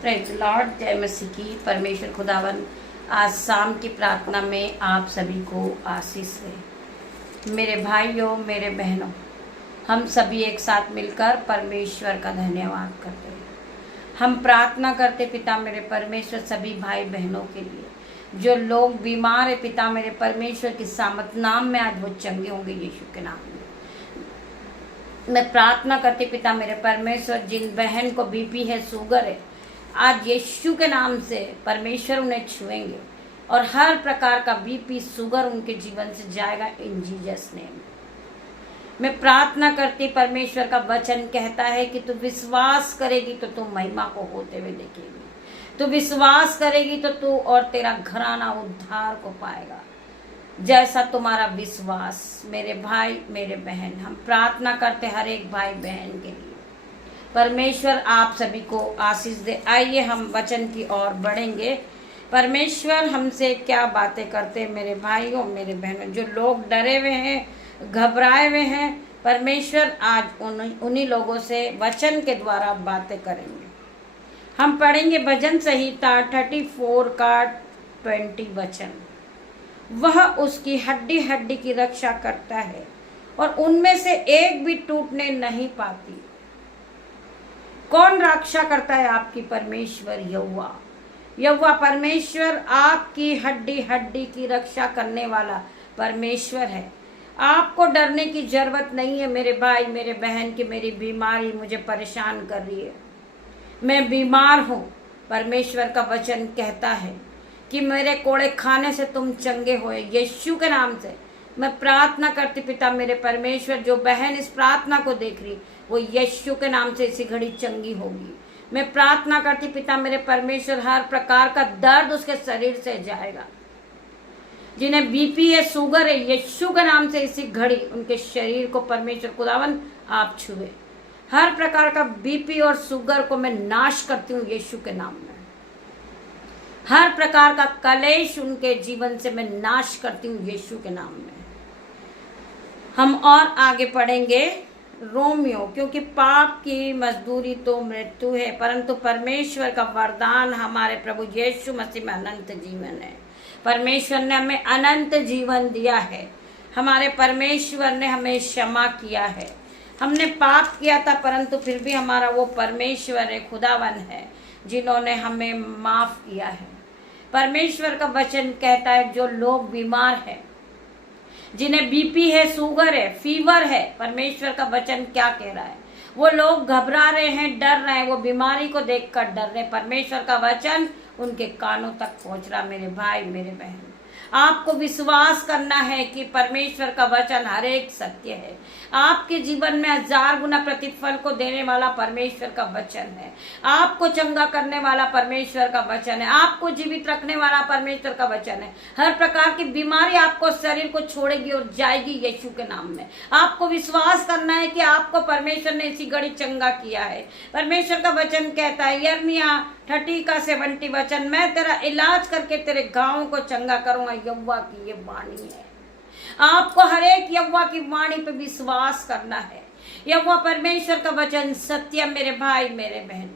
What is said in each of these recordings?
Praise Lord, जय मसीह की। परमेश्वर खुदावन आज शाम की प्रार्थना में आप सभी को आशीष दे। मेरे भाइयों, मेरे बहनों, हम सभी एक साथ मिलकर परमेश्वर का धन्यवाद करते हैं। हम प्रार्थना करते पिता मेरे परमेश्वर सभी भाई बहनों के लिए जो लोग बीमार है। पिता मेरे परमेश्वर की सामर्थ नाम में आज वो चंगे होंगे यीशु के नाम में। मैं प्रार्थना करती पिता मेरे परमेश्वर जिन बहन को बीपी है, शुगर है, आज यीशु के नाम से परमेश्वर उन्हें छुएंगे और हर प्रकार का बीपी शुगर उनके जीवन से जाएगा इन जीसस नेम। मैं प्रार्थना करती, परमेश्वर का वचन कहता है कि तू विश्वास करेगी तो तू महिमा को होते हुए देखेगी। तू विश्वास करेगी तो तू और तेरा घराना उद्धार को पाएगा। जैसा तुम्हारा विश्वास मेरे भाई मेरे बहन, हम प्रार्थना करते हर एक भाई बहन के लिए। परमेश्वर आप सभी को आशीष दे। आइए हम वचन की ओर बढ़ेंगे। परमेश्वर हमसे क्या बातें करते हैं मेरे भाइयों मेरे बहनों, जो लोग डरे हुए हैं, घबराए हुए हैं, परमेश्वर आज उन्हीं लोगों से वचन के द्वारा बातें करेंगे। हम पढ़ेंगे भजन संहिता 34 का 20 वचन। वह उसकी हड्डी हड्डी की रक्षा करता है और उनमें से एक भी टूटने नहीं पाती। कौन रक्षा करता है आपकी? परमेश्वर यहोवा। यहोवा परमेश्वर आपकी हड्डी हड्डी की रक्षा करने वाला परमेश्वर है। आपको डरने की जरूरत नहीं है मेरे भाई मेरे बहन की मेरी बीमारी मुझे परेशान कर रही है, मैं बीमार हूँ। परमेश्वर का वचन कहता है कि मेरे कोड़े खाने से तुम चंगे होए। यीशु के नाम से मैं प्रार्थना करती पिता मेरे परमेश्वर, जो बहन इस प्रार्थना को देख रही वो यीशु के नाम से इसी घड़ी चंगी होगी। मैं प्रार्थना करती पिता मेरे परमेश्वर, हर प्रकार का दर्द उसके शरीर से जाएगा। जिन्हें बीपी है, शुगर है, यीशु के नाम से इसी घड़ी उनके शरीर को परमेश्वर खुदावन आप छुए। हर प्रकार का बीपी और शुगर को मैं नाश करती हूँ यीशु के नाम में। हर प्रकार का कलेश उनके जीवन से मैं नाश करती हूँ यीशु के नाम में। हम और आगे पढ़ेंगे रोमियो, क्योंकि पाप की मजदूरी तो मृत्यु है, परंतु परमेश्वर का वरदान हमारे प्रभु यीशु मसीह में अनंत जीवन है। परमेश्वर ने हमें अनंत जीवन दिया है। हमारे परमेश्वर ने हमें क्षमा किया है। हमने पाप किया था परंतु फिर भी हमारा वो परमेश्वर है, खुदावन है, जिन्होंने हमें माफ किया है। परमेश्वर का वचन कहता है जो लोग बीमार हैं, जिन्हें बीपी है, शुगर है, फीवर है, परमेश्वर का वचन क्या कह रहा है? वो लोग घबरा रहे हैं, डर रहे हैं, वो बीमारी को देखकर डर रहे हैं। परमेश्वर का वचन उनके कानों तक पहुंच रहा। मेरे भाई मेरे बहन, आपको विश्वास करना है कि परमेश्वर का वचन हर एक सत्य है। आपके जीवन में 1000 गुना प्रतिफल को देने वाला परमेश्वर का वचन है। आपको चंगा करने वाला परमेश्वर का वचन है। आपको जीवित रखने वाला परमेश्वर का वचन है। हर प्रकार की बीमारी आपको शरीर को छोड़ेगी और जाएगी यीशु के नाम में। आपको विश्वास करना है कि आपको परमेश्वर ने इसी घड़ी चंगा किया है। परमेश्वर का वचन कहता है यिर्मयाह 30 का 70 वचन, मैं तेरा इलाज करके तेरे घावों को चंगा करूंगा। यहोवा की ये वाणी है। आपको हर एक यहोवा की वाणी पे विश्वास करना है। यहोवा परमेश्वर का वचन सत्य। मेरे भाई मेरे बहन,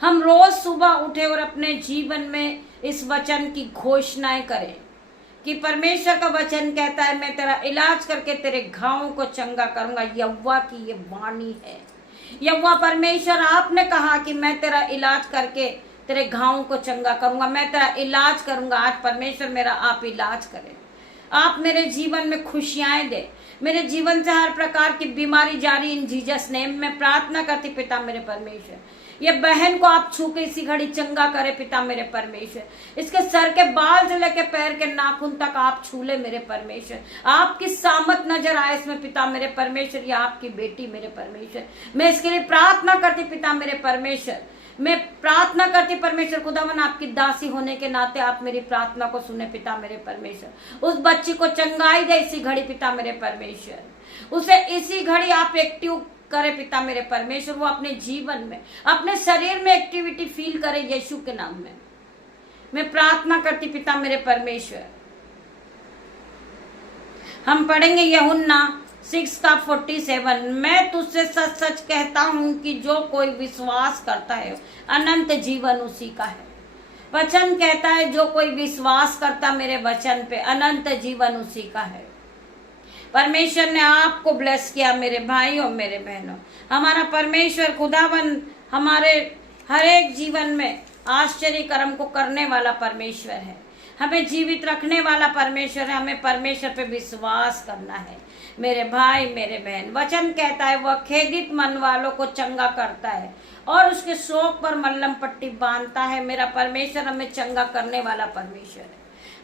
हम रोज सुबह उठे और अपने जीवन में इस वचन की घोषणाएं करें कि परमेश्वर का वचन कहता है मैं तेरा इलाज करके तेरे घावों को चंगा करूंगा। यहोवा की ये वाणी है। यहोवा परमेश्वर, आपने कहा कि मैं तेरा इलाज करके तेरे घावों को चंगा करूंगा, मैं तेरा इलाज करूंगा। आज परमेश्वर मेरा आप इलाज करें। आप मेरे जीवन में खुशियां दे। मेरे जीवन से हर प्रकार की बीमारी जारी इन जीसस नेम में प्रार्थना करती पिता मेरे परमेश्वर। ये बहन को आप छू के इसी घड़ी चंगा करे पिता मेरे परमेश्वर। इसके सर के बाल से लेके पैर के नाखून तक आप छू ले मेरे परमेश्वर। आपकी सामत नजर आए इसमें पिता मेरे परमेश्वर। ये आपकी बेटी मेरे परमेश्वर, मैं इसके लिए प्रार्थना करती पिता मेरे परमेश्वर। मैं प्रार्थना करती परमेश्वर खुदावन, आपकी दासी होने के नाते आप मेरी प्रार्थना को सुने पिता मेरे परमेश्वर। उस बच्ची को चंगाई दे इसी घड़ी पिता मेरे परमेश्वर। उसे इसी घड़ी आप एक्टिव करे पिता मेरे परमेश्वर। वो अपने जीवन में अपने शरीर में एक्टिविटी फील करे यीशु के नाम में मैं प्रार्थना करती पिता मेरे परमेश्वर। हम पढ़ेंगे यूहन्ना 6 का 47, मैं तुझसे सच सच कहता हूं कि जो कोई विश्वास करता है अनंत जीवन उसी का है। वचन कहता है जो कोई विश्वास करता मेरे वचन पे अनंत जीवन उसी का है। परमेश्वर ने आपको ब्लेस किया मेरे भाई और मेरे बहनों। हमारा परमेश्वर खुदावन हमारे हर एक जीवन में आश्चर्य कर्म को करने वाला परमेश्वर है, हमें जीवित रखने वाला परमेश्वर है। हमें परमेश्वर पे विश्वास करना है मेरे भाई मेरे बहन। वचन कहता है वह खेदित मन वालों को चंगा करता है और उसके शोक पर मल्लम पट्टी बांधता है। मेरा परमेश्वर हमें चंगा करने वाला परमेश्वर है,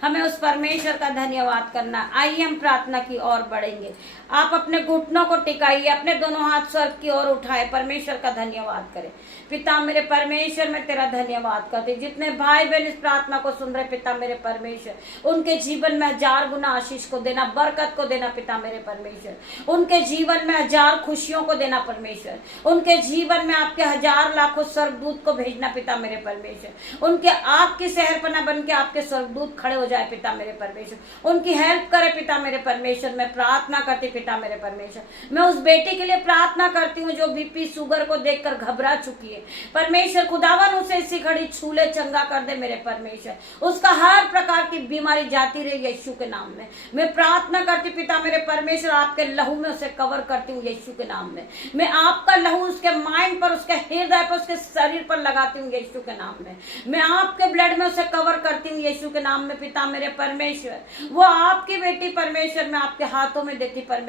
हमें उस परमेश्वर का धन्यवाद करना। आइए हम प्रार्थना की ओर बढ़ेंगे। आप अपने घुटनों को टिकाइए, अपने दोनों हाथ स्वर्ग की ओर उठाए, परमेश्वर का धन्यवाद करें। पिता मेरे परमेश्वर, मैं तेरा धन्यवाद करती। जितने भाई बहन इस प्रार्थना को सुन रहे पिता मेरे परमेश्वर, उनके जीवन में 1000 गुना आशीष को देना, बरकत को देना पिता मेरे परमेश्वर। उनके जीवन में 1000 खुशियों को देना परमेश्वर। उनके जीवन में आपके 1000 लाखों स्वर्गदूत को भेजना पिता मेरे परमेश्वर। उनके आग की शहरपना बन के आपके स्वर्गदूत खड़े हो जाए पिता मेरे परमेश्वर। उनकी हेल्प करे पिता मेरे परमेश्वर। मैं प्रार्थना करती पिता मेरे परमेश्वर, मैं उस बेटी के लिए प्रार्थना करती हूँ जो बीपी शुगर को देखकर घबरा चुकी है। परमेश्वर खुदावन उसे इसी घड़ी छूले, चंगा कर दे मेरे परमेश्वर। उसका हर प्रकार की बीमारी जाती रहे यीशु के नाम में। मैं प्रार्थना करती पिता मेरे परमेश्वर, आपके लहू में उसे कवर करती हूँ यीशु के नाम में। मैं आपका लहू उसके माइंड पर, उसके हृदय पर, उसके शरीर पर लगाती हूँ यीशु के नाम में। मैं आपके ब्लड में उसे कवर करती हूँ यीशु के नाम में पिता मेरे परमेश्वर। वो आपकी बेटी परमेश्वर मैं आपके हाथों में देती परमेश्वर।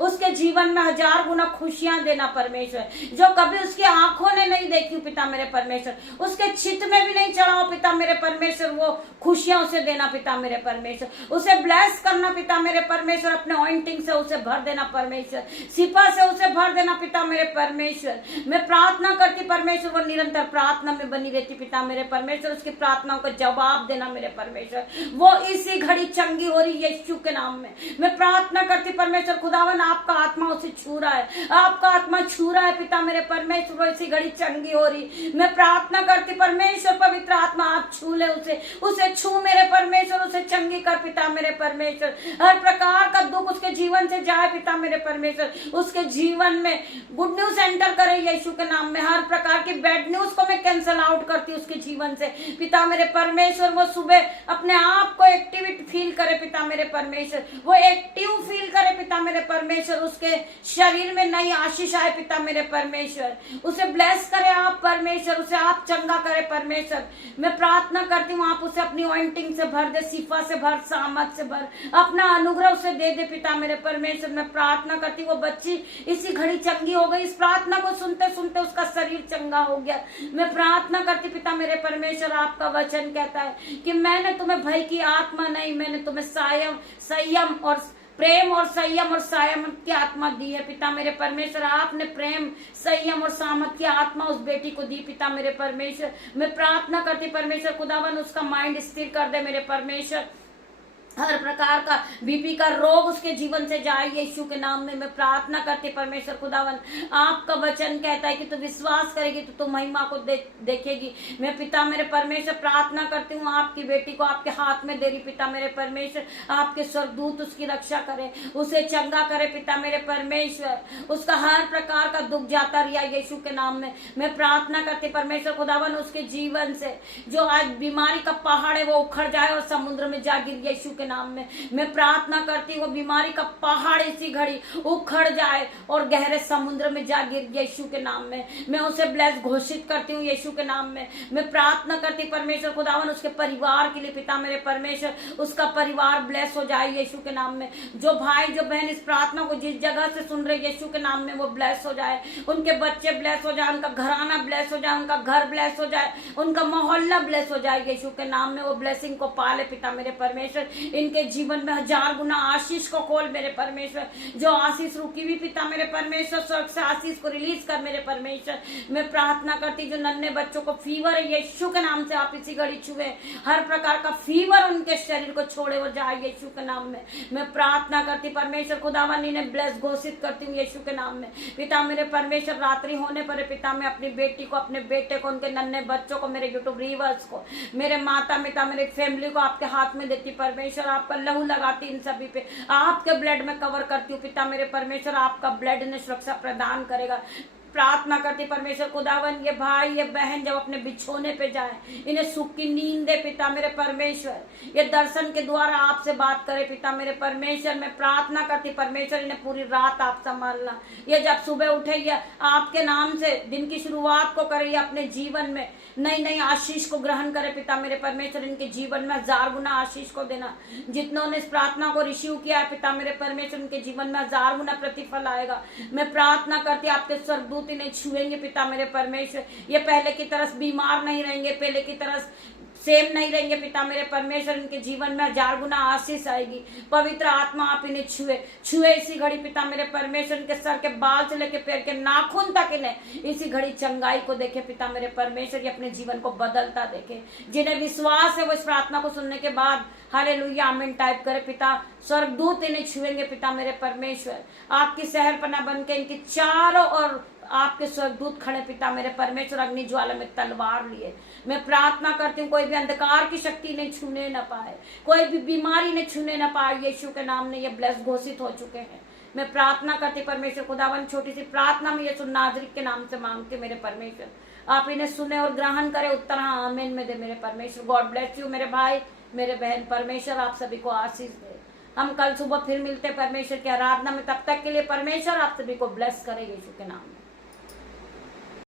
उसके जीवन में 1000 गुना खुशियां देना परमेश्वर, जो कभी उसकी आंखों ने नहीं देखी पिता मेरे परमेश्वर, उसके चित्त में भी नहीं चढ़ा हो पिता मेरे परमेश्वर। वो खुशियां उसे देना पिता मेरे परमेश्वर। उसे ब्लेस करना पिता मेरे परमेश्वर। अपने ऑइंटिंग से उसे भर देना परमेश्वर, सिपा से उसे भर देना पिता मेरे परमेश्वर। मैं प्रार्थना करती परमेश्वर, वो निरंतर प्रार्थना में बनी रहती पिता मेरे परमेश्वर। उसकी प्रार्थनाओं का जवाब देना मेरे परमेश्वर। वो इसी घड़ी चंगी हो रही है यीशु के नाम में। मैं प्रार्थना करती परमेश्वर खुदावन, आपका आत्मा उसे छू रहा है, आपका आत्मा छू रहा है पिता मेरे परमेश्वर। वो इसी घड़ी चंगी हो रही। मैं प्रार्थना करती परमेश्वर, पवित्र आत्मा आप छू ले उसे छू मेरे परमेश्वर, उसे चंगी कर पिता मेरे परमेश्वर। हर प्रकार का दुख उसके जीवन से जाए पिता मेरे परमेश्वर। उसके जीवन में गुड न्यूज एंटर करे यीशु के नाम में। हर प्रकार की बैड न्यूज को मैं कैंसल आउट करती उसके जीवन से पिता मेरे परमेश्वर। वो सुबह अपने आप को एक्टिविटी फील करे पिता मेरे परमेश्वर, वो एक्टिव फील करे पिता मेरे परमेश्वर। उसके शरीर में नई आशीष आए पिता मेरे परमेश्वर। उसे ब्लेस करे आप परमेश्वर, उसे आप चंगा करे परमेश्वर। मैं प्रार्थना करती हूँ आप उसे अपनी ऑइंटिंग से भर दे, सिफा से भर, सामत से भर, अपना अनुग्रह उसे दे दे पिता मेरे परमेश्वर। मैं प्रार्थना करती हूँ वो बच्ची इसी घड़ी चंगी हो गई। इस प्रार्थना को सुनते सुनते उसका शरीर चंगा हो गया। मैं प्रार्थना करती पिता मेरे परमेश्वर, आपका वचन कहता है कि मैंने तुम्हें भय की आत्मा नहीं, मैंने तुम्हें संयम और प्रेम और संयम और सामर्थ की आत्मा दी है पिता मेरे परमेश्वर। आपने प्रेम, संयम और सामर्थ की आत्मा उस बेटी को दी पिता मेरे परमेश्वर। मैं प्रार्थना करती परमेश्वर खुदावन, उसका माइंड स्थिर कर दे मेरे परमेश्वर। हर प्रकार का बीपी का रोग उसके जीवन से जाए यीशु के नाम में। मैं प्रार्थना करती परमेश्वर खुदावन, आपका वचन कहता है कि तू विश्वास करेगी तो तू महिमा को देखेगी। मैं पिता मेरे परमेश्वर प्रार्थना करती हूँ, आपकी बेटी को आपके हाथ में दे रही पिता मेरे परमेश्वर। आपके स्वर्गदूत उसकी रक्षा करे, उसे चंगा करे पिता मेरे परमेश्वर। उसका हर प्रकार का दुख जाता रिया यीशु के नाम में। मैं प्रार्थना करती परमेश्वर खुदावन, उसके जीवन से जो आज बीमारी का पहाड़ है वो उखड़ जाए और समुद्र में जा गिर यीशु के नाम में। मैं प्रार्थना करती हूँ बीमारी का पहाड़ इसी घड़ी उखड़ जाए और गहरे समुद्र में जा गिर यीशु के नाम में। मैं उसे ब्लेस घोषित करती हूँ यीशु के नाम में। मैं प्रार्थना करती परमेश्वर खुदावन उसके परिवार के लिए पिता मेरे परमेश्वर, उसका परिवार ब्लेस हो जाए यीशु के नाम में। जो भाई जो बहन इस प्रार्थना को जिस जगह से सुन रहे यीशु के नाम में वो ब्लेस हो जाए, उनके बच्चे ब्लेस हो जाए, उनका घराना ब्लेस हो जाए, उनका घर ब्लेस हो जाए, उनका मोहल्ला ब्लेस हो जाए यीशु के नाम में। वो ब्लेसिंग को पाले पिता मेरे परमेश्वर। इनके जीवन में 1000 गुना आशीष को खोल मेरे परमेश्वर। जो आशीष रुकी हुई पिता मेरे परमेश्वर, स्वर्ग से आशीष को रिलीज कर मेरे परमेश्वर। मैं प्रार्थना करती जो नन्हे बच्चों को फीवर है यीशु के नाम से आप इसी घड़ी छुए, हर प्रकार का फीवर उनके शरीर को छोड़े हो जाए यीशु के नाम में। मैं प्रार्थना करती परमेश्वर खुदावन इन्हें ब्लेस घोषित करती हूँ यीशु के नाम में। पिता मेरे परमेश्वर रात्रि होने पर पिता मैं अपनी बेटी को, अपने बेटे को, उनके नन्हे बच्चों को, मेरे यूट्यूब रीवर्स को, मेरे माता पिता, मेरे फैमिली को आपके हाथ में देती परमेश्वर। परमेश्वर आपका लहू लगाती इन सभी पे, आपके ब्लड में कवर करती हूँ पिता मेरे परमेश्वर, आपका ब्लड ने सुरक्षा प्रदान करेगा। प्रार्थना करती परमेश्वर खुदावन, ये भाई ये बहन जब अपने बिछोने पे जाए, इन्हें सुख की नींद दे पिता मेरे परमेश्वर, ये दर्शन के द्वारा आपसे बात करे पिता मेरे परमेश्वर। मैं प्रार्थना करती परमेश्वर, इन्हें पूरी रात आप संभालना, ये जब सुबह उठे ये आपके नाम से दिन की शुरुआत को करे, अपने जीवन में नई नई आशीष को ग्रहण करे पिता मेरे परमेश्वर। इनके जीवन में 1000 गुना आशीष को देना, जितनों ने इस प्रार्थना को रिसीव किया है पिता मेरे परमेश्वर, उनके जीवन में 1000 गुना प्रतिफल आएगा। मैं प्रार्थना करती आपके स्वर्गदूत इन्हें छुएंगे पिता मेरे परमेश्वर, ये पहले की तरह बीमार नहीं रहेंगे, पहले की तरह सेम नहीं रहेंगे पिता मेरे परमेश्वर। इनके जीवन में 1000 गुना आशीष आएगी। पवित्र आत्मा आप इन्हें छुए इसी घड़ी पिता मेरे परमेश्वर, इनके सर के बाल से लेकर पैर के नाखून तक इन्हें इसी घड़ी चंगाई को देखे पिता मेरे परमेश्वर, ये अपने जीवन को बदलता देखे। जिन्हें विश्वास है वो इस प्रार्थना को सुनने के बाद हालेलुया आमीन टाइप करे पिता। स्वर्गदूत इन्हें छुएंगे पिता मेरे परमेश्वर, आपकी शहरपना बन के इनकी चारों ओर आपके स्वर्गदूत खड़े पिता मेरे परमेश्वर, अग्नि ज्वाला में तलवार लिए। मैं प्रार्थना करती हूँ कोई भी अंधकार की शक्ति नहीं छूने न पाए, कोई भी बीमारी ने छूने न पाए, यीशु के नाम में ये ब्लेस घोषित हो चुके हैं। मैं प्रार्थना करती परमेश्वर खुदावन, छोटी सी प्रार्थना में यीशु नाजरीत के नाम से मांगते मेरे परमेश्वर, आप इन्हें सुने और ग्रहण करें, उत्तर हाँ आमीन में दे मेरे परमेश्वर। गॉड ब्लेस यू मेरे भाई मेरे बहन, परमेश्वर आप सभी को आशीष दे। हम कल सुबह फिर मिलते परमेश्वर की आराधना में, तब तक के लिए परमेश्वर आप सभी को ब्लेस करे यीशु के नाम में।